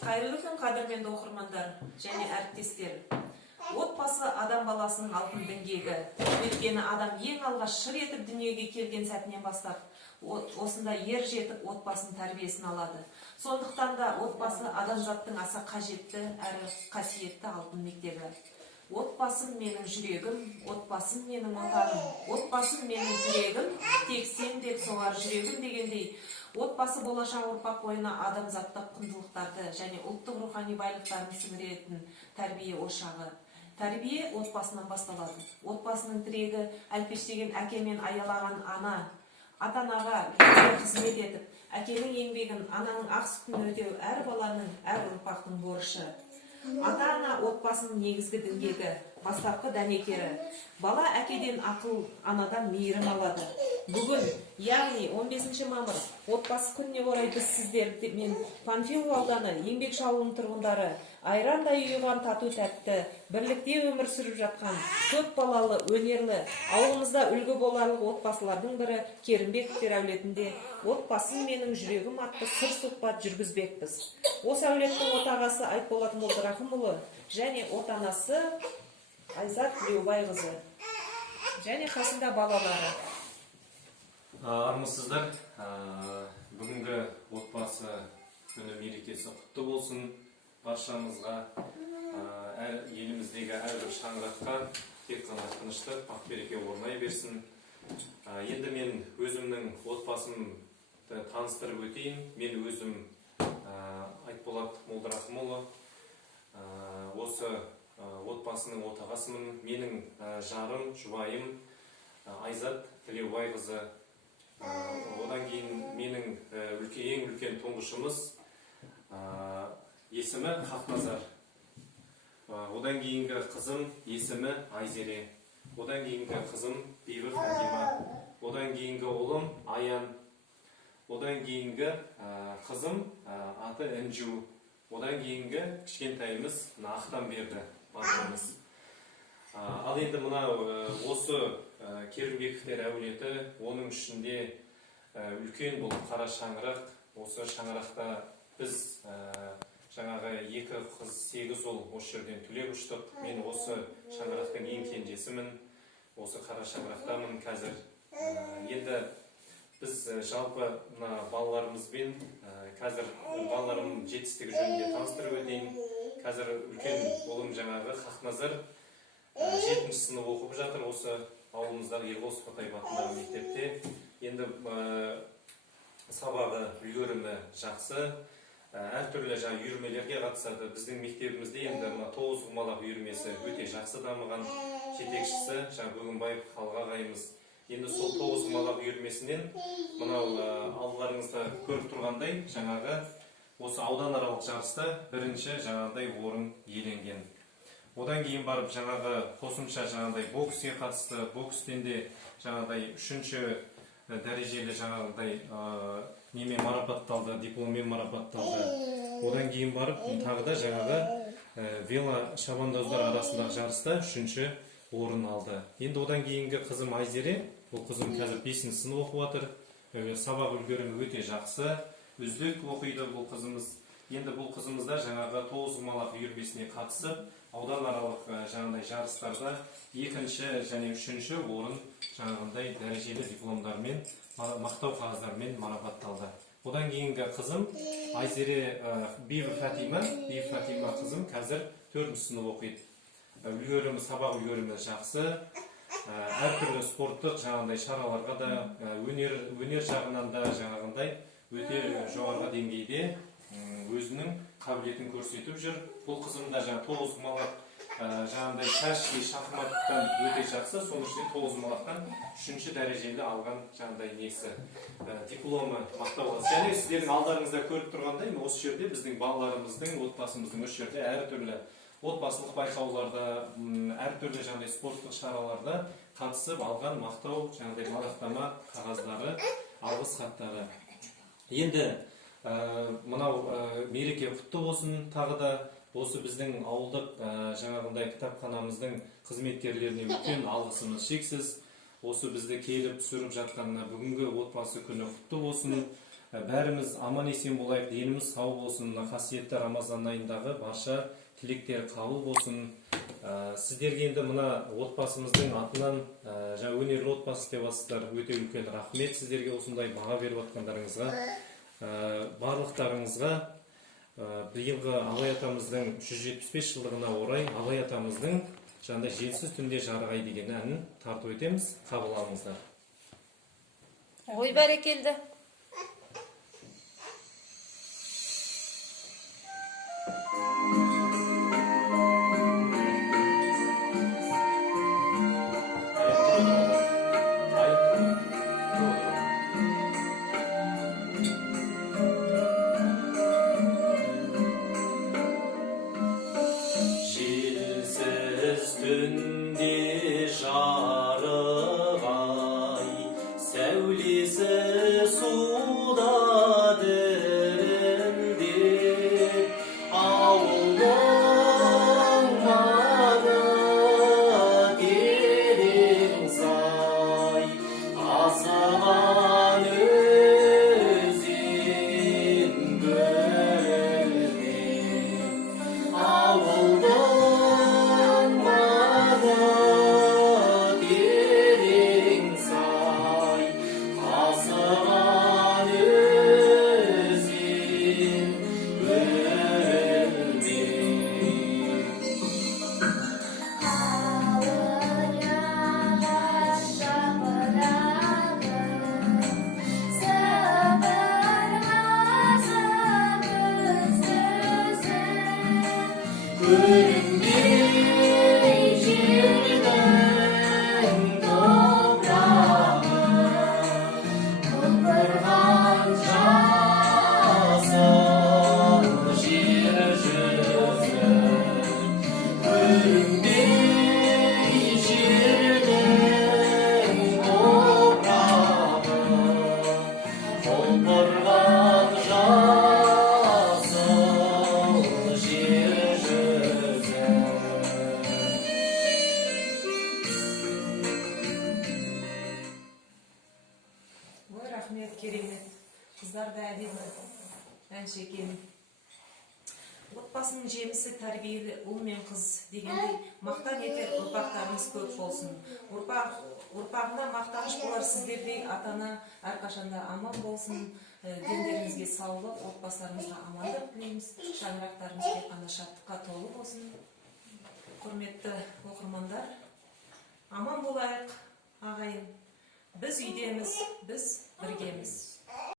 Қайырлы күн, қадірменді оқырмандар және әріптестер. Отбасы адам баласының алтын діңгегі. Өйткені адам ең алғаш шыр етіп дүниеге келген сәтінен бастап, осында ер жетіп отбасының тәрбиесін алады. Сондықтан да отбасы адамзаттың аса қажетті әрі қасиетті алтын мектебі. Отбасым менің жүрегім, отбасым менің отаным, отбасым менің жүрегім, тек сен деп соғар жүрегім дегендей, отбасы болашақ ұрпақ бойына адамзаттық құндылықтарды және ұлттық рухани байлықтарын сіңіретін тәрбие ошағы. Тәрбие отбасынан басталады. Отбасының тірегі әлпештеген әке мен аялаған ана, ата-анаға қызмет етіп, әкенің еңбегін, ананың ақ сүтін өтеу әр баланың, әр ұрпақтың борышы. Ата-ана отбасының негізгі діңгегі, бастапқы дәнекері. Бала әкеден ақыл, анадан мейірім алады. Бүгін, яғни 15 мамыр, отбасы күніне орай біз сіздермен Панфилов ауданы еңбекші ауылының тұрғындары айрандай ұйыған тату тәтті, бірлікте өмір сүріп жатқан көп балалы, өнерлі, ауылымызда үлгі боларлық отбасылардың бірі Керімбековтер әулетінде отбасым менің жүрегім атты сыр сұхбат жүргізбекпіз. Осы әулеттің отағасы Айтболат Молдырақымұлы және отанасы Айзат Тілеубайқызы және қасында балалары. Армысыздар, бүгінгі отбасы күні мерекесі құтты болсын баршамызға, еліміздегі әрбір шаңыраққа тек қана тыныштық, бақ-береке орнай берсін. Енді мен өзімнің отбасымды таныстырып өтейін. Мен өзім Айтболат Молдырақымұлы, осы отбасының отағасымын. Менің жарым, жұбайым Айзат Тілеубайқызы. Одан кейін менің ең үлкен тұңғышымыз, есімі Хақназар. Одан кейінгі қызым есімі Айзере. Одан кейінгі қызым Бибі Фатима. Одан кейінгі ұлым Аян. Одан кейінгі қызым аты Інжу. Одан кейінгі кішкентайымыз Ақтанберді батырымыз. Ал енді мына осы Керімбековтер әулеті, оның ішінде үлкен бұл қара шаңырақ. Осы шаңырақта біз жаңағы 2 қыз 8 ұл осы жерден түлеп ұштық. Мен осы шаңырақтың ең кенжесімін. Осы қара шаңырақтамын қазір. Енді біз жалпы балаларымызбен қазір балаларымның жетістігі жөнінде таныстырып өтейін. Қазір үлкен ұлым жаңағы Хақназар 7-ші сынып оқып жатыр осы ауылымыздағы Ербол Сыпатаев атындағы мектепте. Енді сабағы, үлгерімі жақсы, әртүрлі үйірмелерге қатысады. Біздің мектебімізде енді 9-құмалақ үйірмесі өте жақсы дамыған. Жетекшісі Бөгенбаев Халық ағайымыз. Енді сол 9-құмалақ үйірмесінен мынау алдыларыңызда көріп тұрғандай жаңағы осы ауданаралық жарыста бірінші жаңағыдай орын иеленген. Одан кейін барып жаңағы қосымша жаңағыдай бокске қатысты. Бокстен де жаңағыдай 3-ші дәрежелі жаңағыдай немен марапатталды, дипломмен марапатталды. Одан кейін барып тағы да жаңағы вело шабандоздар арасындағы жарыста 3-ші орын алды. Енді одан кейінгі қызым Айзере, бұл қызым қазір 5-ші сынып оқып жатыр. Сабақ үлгерімі өте жақсы, үздік оқиды бұл қызымыз. Енді бұл қызымызда жаңағы 9-құмалақ үйірмесіне қатысып, ауданаралық жаңағыдай жарыстарда 2-ші және 3-ші орын жаңағындай дәрежелі дипломдармен, мақтау қағаздармен марапатталды. Одан кейінгі қызым Айзере Бибі Фатима қызым қазір 4-ші сынып оқиды. Сабақ үлгерімі жақсы, әртүрлі спорттық жаңағындай шараларға да, өнер жағынан да жаңағындай өте жоғарғы деңгейде өзінің қабілетін көрсетіп жүр. Бұл қызым да 9-құмалақ жаңағындай кәсіби шахматтан өте жақсы, соның ішінде 9-құмалақтан 3-ші дәрежелі алған жаңағындай несі дипломы мақтау қағазы. Және сіздердің алдарыңызда көріп тұрғандай, осы жерде біздің балаларымыздың, отбасымыздың осы жерде әртүрлі отбасылық байқауларда, әртүрлі жаңағыдай спорттық шараларда қатысып алған мақтау жаңағыдай мадақтама қағаздары, алғыс хаттары. Енді мынау мереке құтты болсын. Тағы да осы біздің ауылдық жаңағындай кітапханамыздың қызметкерлеріне үлкен алғысымыз шексіз. Осы бізді келіп түсіріп жатқанына бүгінгі отбасы күні құтты болсын. бәріміз аман есен болайық, деніміз сау болсын. Мына қасиетті Рамазан айындағы барша тілектер қабыл болсын. Сіздерге енді мына отбасымыздың атынан жаңа өнерлі отбасы деп жатсыздар. Өте үлкен рахмет сіздерге осындай баға беріп жатқандарыңызға. Барлықтарыңызға биылғы Абай атамыздың 175 жылдығына орай Абай атамыздың жаңағыдай желсіз түнде жарық ай деген әнін тарту етеміз. Қабыл алыңыздар. Ой, бәрекелді. Желсіз түнде жарық ай, сәулесі суда дірілдеп, ауылдың маңы терең сай, тасыған өзен көлдеп, ауылдың маңы терең сай, тасыған өзен көлдеп. Ауыл ағаш жапырағы, сыбырласып үздізіп, көрінбей жердің топырағы, құлпырған жасыл жер жүзі, көрінбей жердің топырағы, құлпырған жасыл жер жүзі. Ой, рахмет, керемет. Қыздар да әдемі әнші екен. Отбасының жемісі тәрбиелі ұл мен қыз дегендей мақтан етер ұрпақтарымыз көп болсын. Ұрпағына мақтаныш болар сіздердей ата-ана әрқашанда аман болсын. Дендеріңізге саулық, отбасыларыңызға амандық тілейміз. Шаңырақтарыңыз тек қана шаттыққа толы болсын. Құрметті оқырмандар, аман болайық, ағайын. Біз үйдеміз, біз біргеміз.